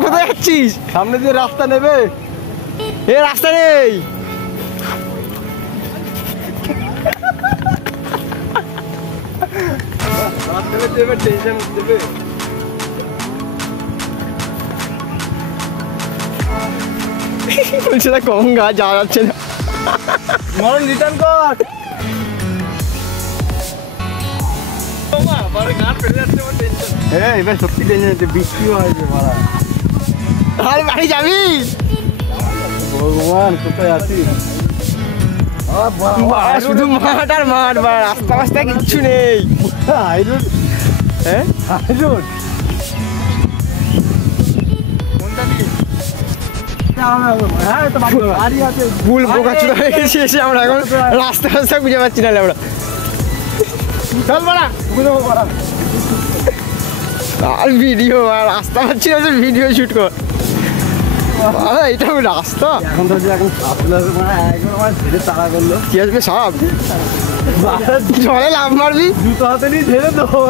কোথায় যাচ্ছিস? সামনে দিয়ে রাস্তা নেবে? এ রাস্তা নেই। বলছে না কম গাছ যাওয়া যাচ্ছে না। মরণ রিটার্ন কর। হ্যাঁ এবার সত্যি টেনশন হচ্ছে, বৃষ্টিও হয়েছে মারা। আর বাড়ি যাবি? ভগবান কোথায় আছিস? শুধু মাঠ আর মাঠ, রাস্তা রাস্তা কিচ্ছু নেই। High road. হ্যাঁ হাই রোড ভুল বোকা চুদা হয়ে গেছি এসে আমরা এখন রাস্তা রাস্তা খুঁজে পাচ্ছি না আমরা। চল বাড়া বুঝবো বাড়া। আর ভিডিও আর রাস্তা পাচ্ছি না, ভিডিও শুট কর। এটা রাস্তা এখন তো এখন সাপ ছেড়ে তাড়া করলো। কি আসবে সাপ? জলে লাভ মারবি? জুতো হাতে নিয়ে ছেড়ে দেবো।